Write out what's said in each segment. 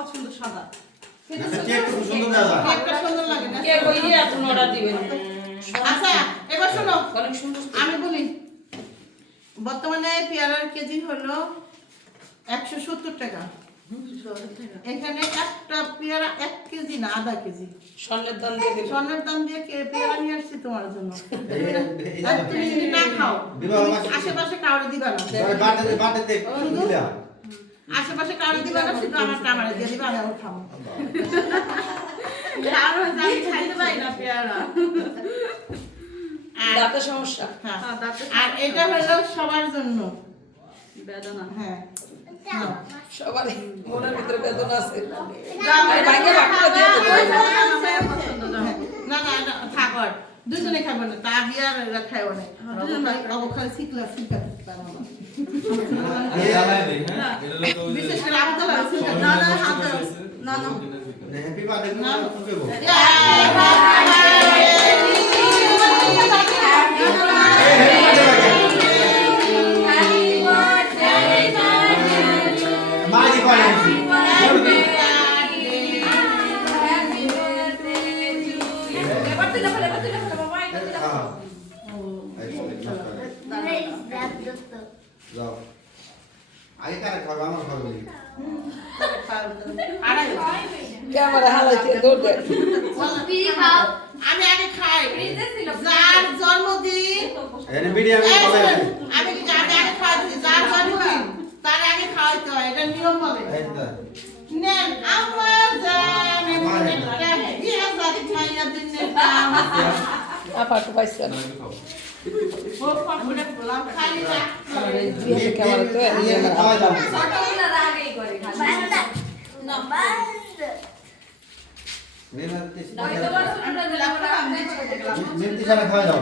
পছন্দ সাদা। কেক খুব সুন্দর দাদা। কেকটা সুন্দর লাগে না? কেক ওই যে আপনি অর্ডার দিবেন। আচ্ছা এবার শোনো, অনেক সুন্দর। আমি বলি বর্তমানে পেয়ারার কেজি হলো 170 টাকা। এখানে একটা পেয়ারা 1 কেজি না, আধা কেজি স্বর্ণের দাম দিয়ে দিবেন। স্বর্ণের দাম দিয়ে পেয়ারা নিয়ে আসছি তোমার জন্য। আর তুমি যদি না খাও, আশেপাশে কাউরে দিবা না। আশেপাশে কাউরে দিবা না, শুধু আমার টামারে দিয়ে দিবা, আমি আবার খাবো। আর আমি খাইতে পারি না পেয়ারা। দাঁতের সমস্যা। হ্যাঁ, আর এটা হলো সবার জন্য বেদনা। হ্যাঁ, সবার মনের ভিতরে বেদনা আছে। আর ভাইকে বাকিটা দিয়ে দেবো। না না না, থাক আর দুজনে খাবো না, তা বিয়ার এরা খাইও না। অবখানে শিখলা শিখাতে পারবো না। বিশেষ করে আমি তো লাগছে না না হাত দাও। না না হ্যাপি বার্থডে না মাজি করে যাও আগে কারে খাবে আমার খাবে ক্যামেরা হালাইতে দৌড় দেয়। আমি আগে খাই, যার জন্মদিন এর ভিডিও আমি বলে আমি আগে খাই, যার জন্মদিন তার আগে খাওয়াইতে হয়, এটা নিয়ম বলে। এইটা নেন আমার জানে মনে লাগে বিয়া জাতি মাইয়া দিনে নাম আপা তো পাইছে না। ও ফোনে বললাম খালি না আর এই দুই ক্যামেরা তো এই খাওয়া যাবে নিমতি ছাড়া খাওয়া যাবে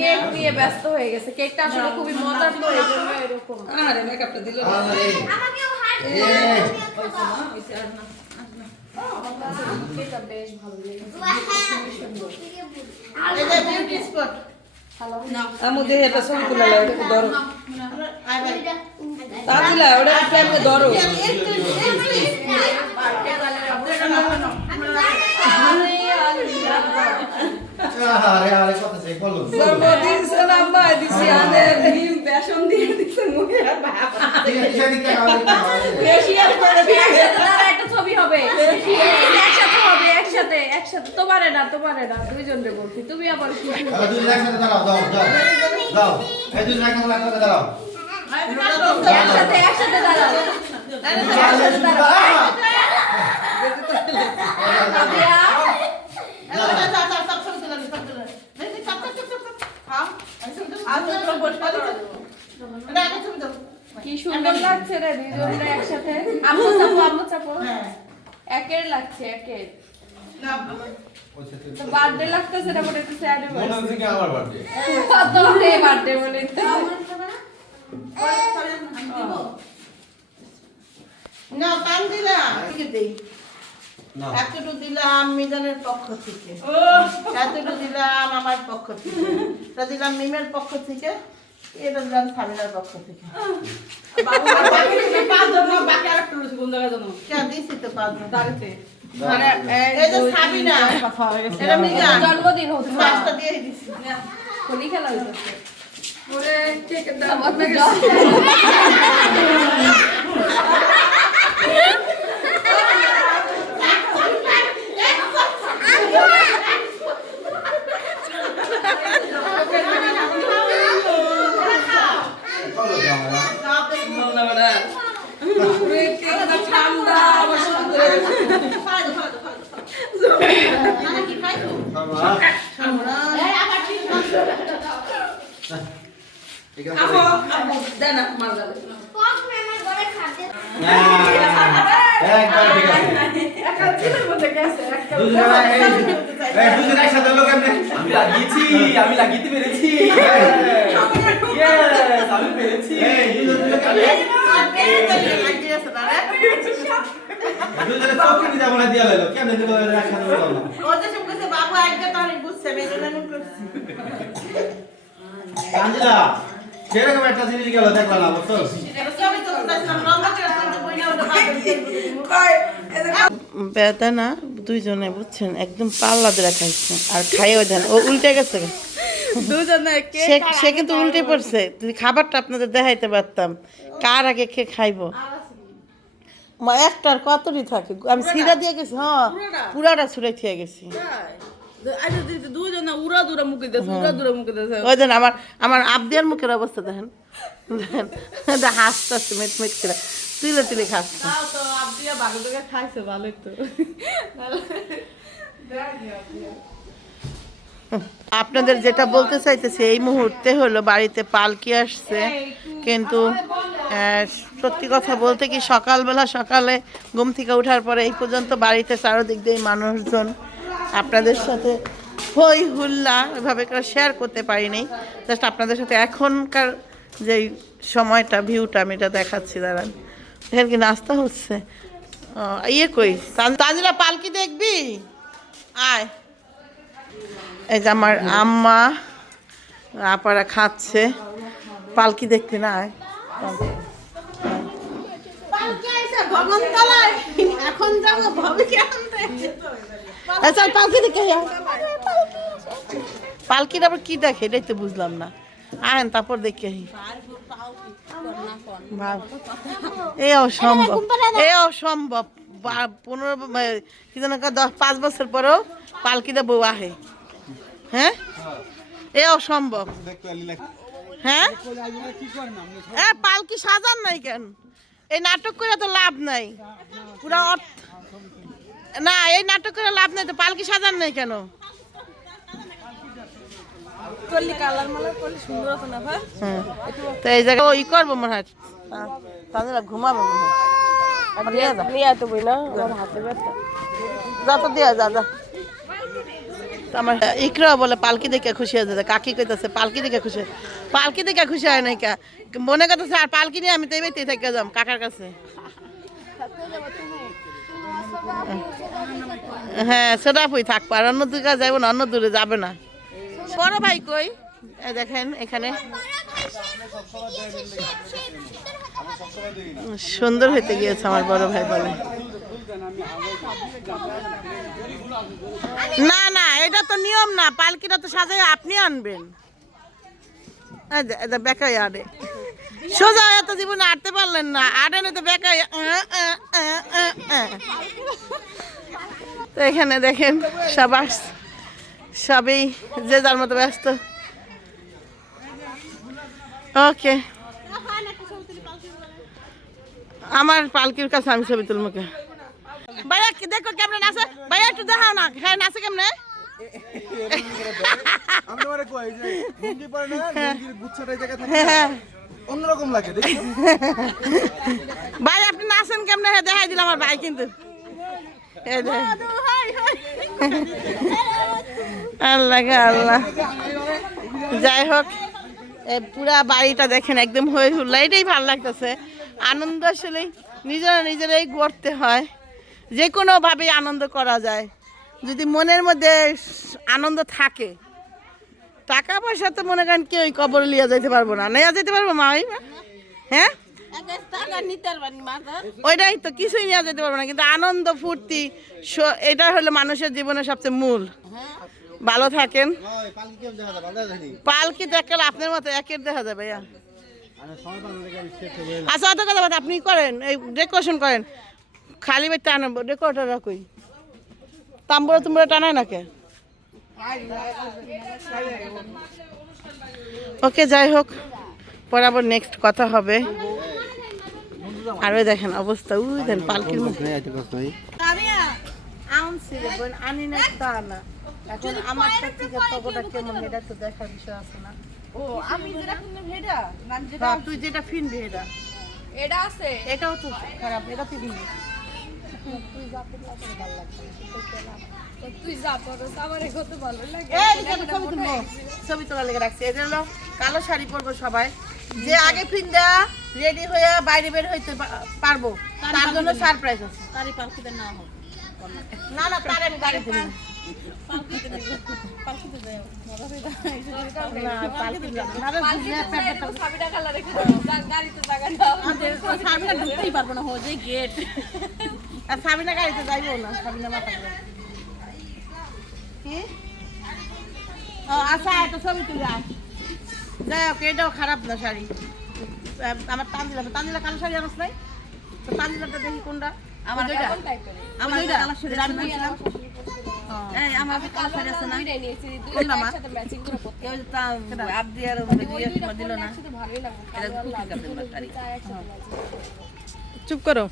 কেক দিয়ে ব্যস্ত হয়ে গেছে। কেকটা আসলে খুবই মজার তো, এই জন্য এরকম। আরে মেকআপটা দিল না। আরে কেকটা বেশ ভালো লেগেছে। এটা বিউটি স্পট আমু দেহে এটা ছবি তুলে লাও, এটা ধরো। আই ভাই তাজিলা ওটা কেমনে ধরো। আরে আরে কত সে বলো জন্মদিন সালাম্মা দিছি আনে নিম বেসন দিয়ে দিছে মুখে আর বাবা। ফেশিয়াল করে দিয়ে একটা ছবি হবে। একসাথে হবে, একসাথে। তোমারে না দুইজনরে বলছি। তুমি আবার কি দুই একসাথে দাঁড়াও দাও দাও দাও এই দুই একসাথে দাঁড়াও একসাথে দাঁড়াও। কি সুন্দর লাগছে রে দুইজনরে একসাথে। আম্মু চাপো। একের লাগছে একের। তো বার্থডে লাগতেছে না, বলে একটু স্যাড মনে হচ্ছে কি আমার বার্থডে তোরে বার্থডে বলে তো। না কাম দিলা দেই না এতটুকু দিলাম মিজানের পক্ষ থেকে, এতটুকু দিলাম আমার পক্ষ থেকে, এটা দিলাম মিমের পক্ষ থেকে, এটা দিলাম সাবিনার পক্ষ থেকে। কে দিছি তো 5 মানে এই যে সাবিনা এটা মিজান জন্মদিন হচ্ছে। 5টা দিয়ে দিছি। হোলি খেলা হইছে। ওরে কেকের দাম আপনাকে চলো ক্যামেরা ওরে কেকটা ঠান্ডা আবার সুন্দর। খাবা আপু দেন মার যাবে। একবার ঠিক আছে দুজন একসাথে লোক এমনি আমি লাগিয়েতে পেরেছি Yes, আমি পেরেছি দুজনে চৌকি যাবো না দিয়া লাইলো কেমনে দিল একসাথে বলো না ওদের সব কাছে বাবু আইডা তো আমি বুঝছে বেজন্য করছি। কাঞ্জিলা সেরকম একটা জিনিস গেল দেখলা না বুঝছো এটা সবই তো বুঝাইছিলাম লম্বা করে বইনা ওটা বাদ বেদানা দুইজনে বুঝছেন একদম পাল্লা দিয়ে খাইছে আর খাইও দেন ও উল্টে গেছে দুজনে কে সে কিন্তু উল্টে পড়ছে যদি খাবারটা আপনাদের দেখাইতে পারতাম কার আগে খেয়ে খাইবো একটার কতটি থাকে আমি সিধা দিয়ে গেছি হ্যাঁ পুরাটা ছুড়ে খেয়ে গেছি দুজনে উড়া দুরা মুখে দিয়েছে উড়া দুরা মুখে দিয়েছে ওই দেন আমার আবদিয়ার মুখের অবস্থা দেখেন দেখেন হাসতেছে মেট মেট করে তুলে তুলে খাচ্ছে তাও তো আব্দিয়া ভালো করে খাইছে ভালোই তো আপনাদের যেটা বলতে চাইতেছি এই মুহূর্তে হলো বাড়িতে পালকি আসছে কিন্তু সত্যি কথা বলতে কি সকালে ঘুম থেকে ওঠার পরে এই পর্যন্ত বাড়িতে চারদিক দিয়ে মানুষজন আপনাদের সাথে হই হুল্লা এভাবে করে শেয়ার করতে পারিনি জাস্ট আপনাদের সাথে এখনকার যেই সময়টা ভিউটা আমি এটা দেখাচ্ছি দাঁড়ান এখানে কি নাস্তা হচ্ছে ইয়ে কই তাজিলা পালকি দেখবি আয় এই যে আমার আম্মা আপারা খাচ্ছে পালকি দেখতে না আয় এখন যাবো পালকি দেখে পালকির আবার কি দেখে এটাই তো বুঝলাম না আয়েন তারপর দেখে এ অসম্ভব 15 কি যেন 5 বছর পরেও পালকিতে বউ আহে হ্যাঁ এ অসম্ভব হ্যাঁ পালকি সাজান নাই কেন এই নাটক করে তো লাভ নাই পুরা না এই নাটক করে লাভ নাই তো পালকি সাজান নাই কেন তো এই জায়গায় ওই করবো মনে হয় তাদের ঘুমাবো মনে হয় যা তো দিয়া যা যা আমার ইকরা বলে পালকি দেখে খুশি হয়ে যায় কাকি কইতাছে পালকি দেখে খুশি পালকি দেখে খুশি হয় নাই কা মনে করতেছে আর পালকি নিয়ে আমি তো এবাইতে থেকে যাম কাকার কাছে হ্যাঁ সেটাই থাকবো আর অন্য দূরে যাবো না অন্য দূরে যাবে না বড় ভাই কই দেখেন এখানে সুন্দর হইতে গিয়েছে আমার বড় ভাই বলে না না এটা তো নিয়ম না পালকিটা তো সাজাই আপনি আনবেন বেকাই আড়ে সোজা এত জীবনে আটতে পারলেন না আড়েনে তো বেকাই তো এখানে দেখেন সবই যে যার মতো ব্যস্ত ওকে আমার পালকির কাছে আমি ছবি তুলবো ভাইয়া দেখো কেমনে নাচে ভাইয়া একটু দেখাও না হ্যাঁ নাচে কেমনে অন্যরকম লাগে ভাই আপনি নাচেন কেমনে দেখাই দিলাম আমার ভাই কিন্তু আল্লাহ আল্লাহ যাই হোক পুরা বাড়িটা দেখেন একদম হয়ে হুল্লা এটাই ভালো লাগতেছে আনন্দ আসলে নিজেরাই করতে হয় যে কোনোভাবেই আনন্দ করা যায় যদি মনের মধ্যে আনন্দ থাকে টাকা পয়সা তো মনে করেন কেউ কবরে লিয়া যাইতে পারবো না নেওয়া যেতে পারবো মা হ্যাঁ ওইটাই তো কিছুই নেওয়া যেতে পারবো না কিন্তু আনন্দ ফুর্তি এটা হলো মানুষের জীবনের সবচেয়ে মূল ভালো থাকেন পালকি দেখলে আপনার মতো একের দেখা যাবে ভাইয়া আচ্ছা অত কথা আপনি করেন এই ডেকোরেশন করেন খালি বের টানো ডেকোরেটর কই তাম্বুরা তুমরা টানায় না কে ওকে যাই হোক পরে আবার নেক্সট কথা হবে আর ওই দেখেন অবস্থা ওই দেখেন পালকির মুখে আনি না তা না এখন আমার সাথে কতটা কেমন এটা তো দেখার বিষয় আছে না ও আমি যেটা কিনলাম হেডা নাম যেটা তুই যেটা ফিনবি এটা এটা আছে এটাও তো খারাপ এটা তুই কিনবি তুই যা পরো আমারে কত ভালো লাগে এই যে ছবি তুলবো ছবি তোলা লেগে রাখছি এই হলো কালো শাড়ি পরবো সবাই যে আগে ফিন্দা রেডি হয়ে বাইরে বের হইতে পারবো তার জন্য সারপ্রাইজ আছে তারি পালকিতে না হোক না তার আমি গাড়ি তুলি সাবিনা কালারে গাড়িতে জায়গা দাও। সাবিনা ঢুকতেই পারবো না, হো যে গেট। আর সাবিনা গাড়িতে যাইবো না, সাবিনা মাথা ঘুরায়। কি? ও আচ্ছা, একটা ছবি তুলে আয়। যাই হোক, এটাও খারাপ না শাড়ি। আমার তানজিলা কালো শাড়ি আনস নাই? তো তানজিলাটা দেখি কোনটা? আমার দুইটা? কোন টাইপের? আমার দুইটা? যেটা আমি বলছিলাম। এই আমার কাল শাড়ি আছে না? দুইটাই নিয়েছি, কোনটা দুইটা মা? একসাথে ম্যাচিং করে পরতে। কেউ তা আপ দিয়ে আর ওই দিয়ে দুইটা দিল না। একসাথে ভালোই লাগবে। এটা খুব ঠিক আছে শাড়ি। দুইটা একসাথে matching। চুপ করো।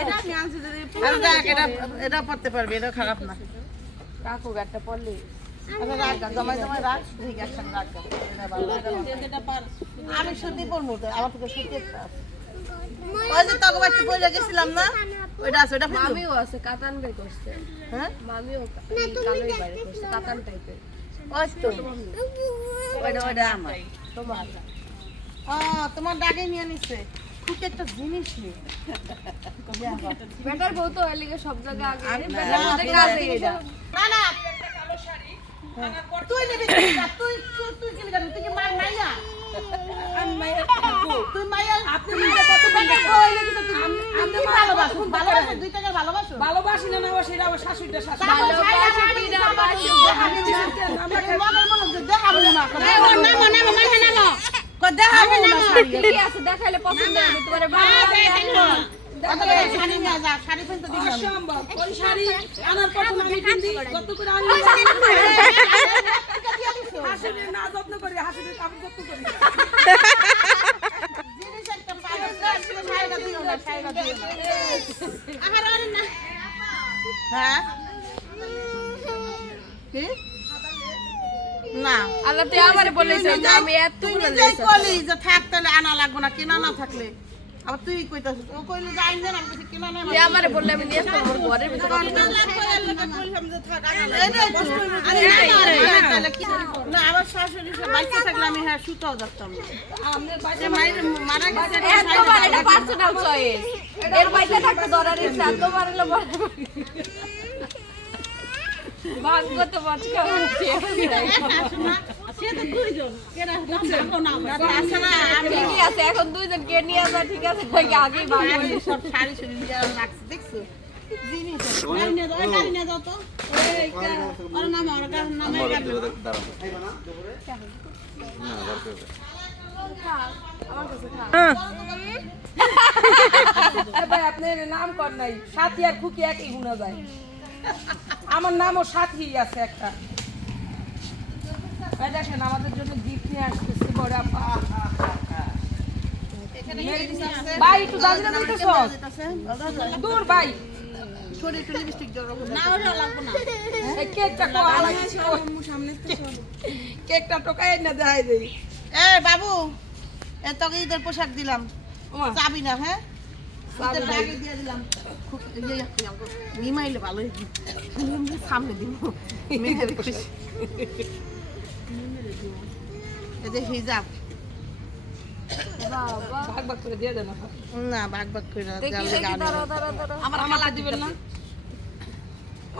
এটা আমি আনছি যদি আরে দেখ, এটা পড়তে পারবি, এটা খারাপ না। কাকু একটা পরলে আচ্ছা রাখ, জমাই রাখ, ঠিক একসাথে রাখ। এটা ভালো, এটা পার। আমি সত্যি পড়বো তো, আমার থেকে সত্যি একটা আছে। ওই যে তোকে একটু পড়ে গেছিলাম না, ওইটা আছে, ওটা ফেলবো। মামিও আছে, কাতান বের করছে। হ্যাঁ, মামিও কালোই বাইরে করছে, কাতান টাইপের। ওই তো ওইটা আমার। তোমার। তোমার ডাকে নিয়ে নিচ্ছে। খুব একটা জিনিস নেই। বেটার বউ তো এর লিগে সব জায়গায় আগে। না, বেটার মধ্যে তোমার কাজে জিনিস এটা। না না, তুই নিবি, তুই কি লিখা, তুই কি মার মাইয়া? তুই মাইয়া, আপনি মাইয়া কত টাকা কইলে কিছু তুমি ভালোবাসো, ভালোবাসো 2 টাকা ভালোবাসো। ভালোবাসি না না সেটা আমার শাশুড়িটা শাশুড়ি ভালোবাসি কি না বাসি। ঠিকই আছে, দেখাইলে পছন্দ হবে তোমার অসম্ভব ওই শাড়ি আনার পর আমি কিনছি কত করে আমি হাসির না যত্ন করি হাসির কাপড় যত্ন করি হ্যাঁ কি না আল্লাহ তুই আমারে বলেছিস যে আমি এত তুই করে নিজেই কইলি যে থাক তাহলে আনা লাগবে না, কেনা না থাকলে আবার তুই কইতাছিস ও কইলি যে আইন দেন, আমি কইছি কেনা না। তুই আমারে বললে আমি নিয়ে আসবো আমার ঘরের ভিতরে। না আমার শাশুড়ি বাচ্চা থাকলে আমি হ্যাঁ সুতাও ধরতাম না। মারা গেছে তোমার এটা পার্সোনাল চয়েস। এর বাইরে থাকতে ধরার ইচ্ছা তোমার হলো ভাগ্য তো মচকা হচ্ছে। ঠিকই আছে, এখন দুইজন কে নিয়ে আসা ঠিক আছে নাকি আগেই ভাগ্য। সব শাড়ি শুড়ি দিয়ে রাখছি দেখছো জিনিস গাড়ি নিয়ে যাও, গাড়ি নিয়ে যাও তো। ওর নাম ওর নামে গাড়ি ভাই আপনার নাম কর নাই সাথী আর খুকি একই গুণা যায় আমার নামও সাথী আছে একটা। ভাই দেখেন আমাদের জন্য গিফট নিয়ে আসতেছে বড় আপা। ভাই একটু দাদিরা দিতেছো দূর ভাই শরীর একটু লিপস্টিক জড়ো না ওটা লাগবে না। এই কেকটা কো আলাদা সামনে কেকটা টোকাই না দেখাই দেই। এ বাবু এ তোকে ঈদের পোশাক দিলাম, ওমা চাবি না হ্যাঁ ঈদের ব্যাগে দিয়ে দিলাম। খুব নিমাইলে ভালো সামনে দিব মেয়েদের খুশি। এই যে হিজাব বাবা ভাগ ভাগ করে দিয়ে দেন না ভাগ ভাগ করে দেখি দেখি দাঁড়াও দাঁড়াও দাঁড়াও। আমার কালা দিবেন না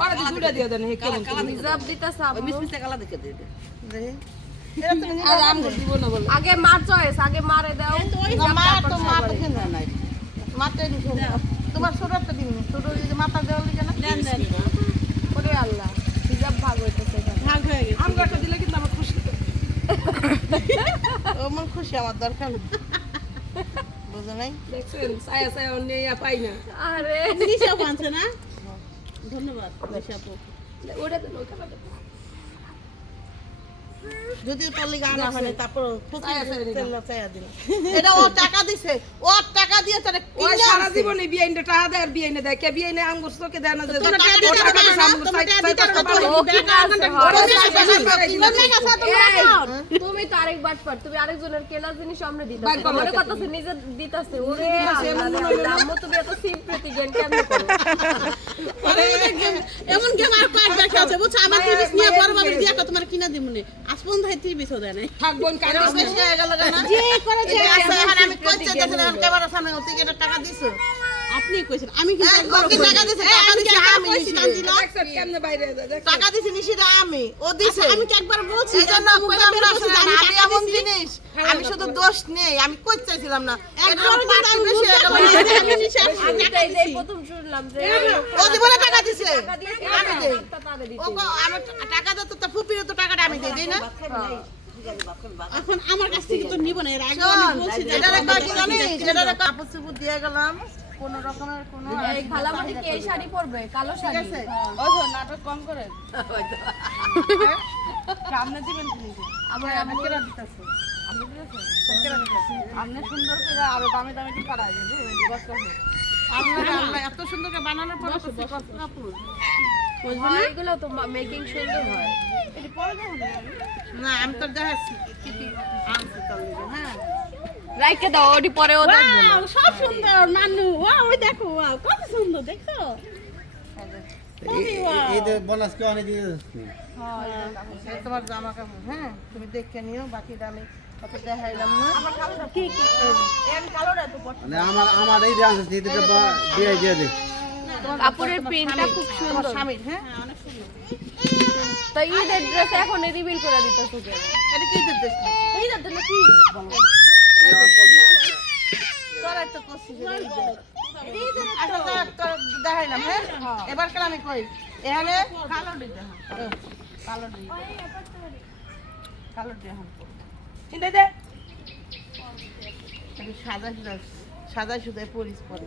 ওরা দুটো দিয়ে দেন হে কেমন হিজাব দিতেছে আম্মু। আর আমগো দিব না বলে আগে মার চয়েস, আগে মারে দাও। তোমার ছোটটা দিন ছোট মাথা দেওয়ার লিখে না ওরে আল্লাহ, হিজাব ভাগ হইতেছে এখানে। ভাগ হয়ে গেছে। আমগো একটা দিলে কিন্তু আমার খুশি তো ও মন খুশি, আমার দরকার নেই। বুঝো নাই দেখছেন ছায়া ছায়া অন্য পাই না আরে নিশা পানছে না, ধন্যবাদ নিশা আপু। ওটা তো নৌকা পাঠাবো। যদিও তোর লিগে আনা হয়নি তারপর এটা ও টাকা দিছে, ও টাকা দিয়ে তারে ওই সারা জীবনে বিয়াইনে টাকা দেয় আর বিয়াইনে দেয় কে বিয়াইনে আমগো চোখে দেয় না যে ও টাকা দিছে আমগো ও কি না আছে হয়। এই, তুমি তো আরেক বাটপার, তুমি আরেকজনের কেনা জিনিস আমরা দিতাছি, মনে করতেছে নিজে দিতাছে। ওরে আল্লাহ, আম্মু তুমি এত সিম্পথি জ্ঞান কেমনে করো? এমন গেম আর কয়েক দেখা আছে বুঝছো, আমার জিনিস নিয়ে বড় বাবুর দিয়া তোমার কিনা দিমুনে। আজ পর্যন্ত টিভি তো দেয় নাই থাক বোন কানে বেশি হয়ে গেল কেন? যে করে এই যে আছে, এখন আমি কই চাইতেছি না, এখন ক্যামেরার সামনে তুই কি এটা টাকা দিছো? আপনি কইছেন আমি কিন্তু ও কি টাকা দিছে? টাকা দিছে আমি নিশিরে। দেখছ কেমনে বাইরে যায় দেখ টাকা দিছি নিশিরে আমি, ও দিছে। আমি কি একবার বলছি এই জন্য কইলাম না, আমি এমন জিনিস, আমি শুধু দোষ নেই, আমি কই চাইছিলাম না। এটা আমার পার্টি বেশি হয়ে গেল। আমি তো এই যে প্রথম শুনলাম যে ও জীবনে টাকা দিছে। টাকা দিয়েছে, আমি দেই। হাতটা তারে দিতে। ও আমার টাকা দিত তো ফুপির তো টাকাটা আমি দেই না। এখন আমার কাছ থেকে তো নিব না এর আগে শোন, আমি বলছি যে যেটারে কয় কি জানিস? যেটারে কাপড় চোপড় দিয়ে গেলাম, কোন রকমের কোনো এই খালামণি কি এই শাড়ি পরবে? কালো শাড়ি। আছে। ওই নাটক কম করে সামনে দিবেন তুমি আমার আম্মু কেরা দিতেছে? আপনি সুন্দর করে আরো দামি দামি কি কাটাই দেবো আমরা এত সুন্দর করে বানানোর পর কাপড় হয়, এগুলো তো মেকিং সুন্দর হয়। না আমি তো দেখাচ্ছি কি কি আনছি তোর লিগে, হ্যাঁ রাইখে দাও, ওটি পরেও দেখবো না। ওয়াও, সব সুন্দর নানু ওয়াও ওই দেখো ওয়াও কত সুন্দর দেখছো এই যে বোনাস কে অনেক দিয়ে এই তোমার জামা কাপড়, হ্যাঁ তুমি দেখে নিও, বাকিটা আমি কত দেখাইলাম না। কি কি আমি কালোটা তো মানে আমার এই যে আছে দিতে দিয়ে দে কাপড়ের প্রিন্টটা খুব আমার সুন্দর। স্বামীর, হ্যাঁ তো ঈদের ড্রেস এখন রিভিল করে দিতেছো কেন? এটা কি দিতে এই না তো কি তোরা তো করছিস আচ্ছা তোর দেখাইলাম, হ্যাঁ এবার কেন আমি কই এখানে কালো দিতে হ্যাঁ কালো দিতে কালো দিতে হ্যাঁ চিন্তা দে একটু সাদা সুদা সাদা সুদায় পরিস পরে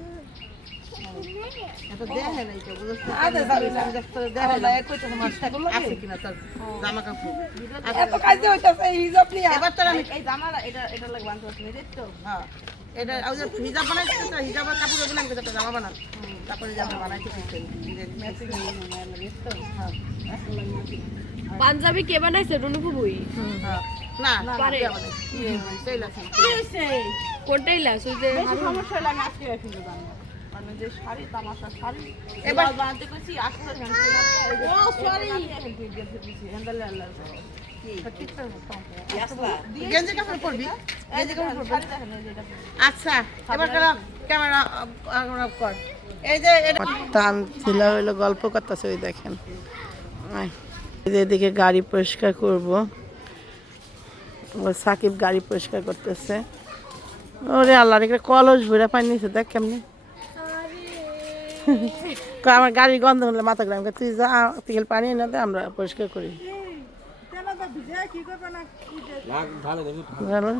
এত দেখে নাই তো বুঝতে দেখাইলাম আছে কিনা তোর জামা কাপড় এত কাজে হইতাছে হিজাব নিয়ে এবার তোর আমি এই জামাটা এটা লাগে বানতে পারছি না দেখছো হ্যাঁ এটা ওই যে হিজাব বানাইছিস তো হিজাবের কাপড় ওগুলো আমি একটা জামা বানান তারপরে জামা বানাইতে পাঞ্জাবি কে বানাইছে? রুনু বুবুই। না পারে। চলে আসেন কি হইছে কোনটাই লাস ওই যে সমস্যা হলে আমি আজকে রাখি দেব মানে যে শাড়ি তামাশা শাড়ি এবার এবার বানতে কইছি আজকে ঘন্টা ও সরি হ্যান্ডেল আল্লাহ গেঞ্জি কাপড় পরবি গেঞ্জি কাপড় পরবি শাড়ি দেখেন এই যে এটা আচ্ছা এবার ক্যামেরা অফ কর এই যে টান ছিল হইলো গল্প করতেছে ওই দেখেন এদিকে গাড়ি পরিষ্কার করব ও সাকিব গাড়ি পরিষ্কার করতেছে ওরে আল্লাহ রে কলস ভরে পানি নিছে দেখ কেমনে আমার গাড়ি গন্ধ হলে মাথা গ্রাম তুই যা তেল পানি এনে দে আমরা পরিষ্কার করি ভালো দেবো জানো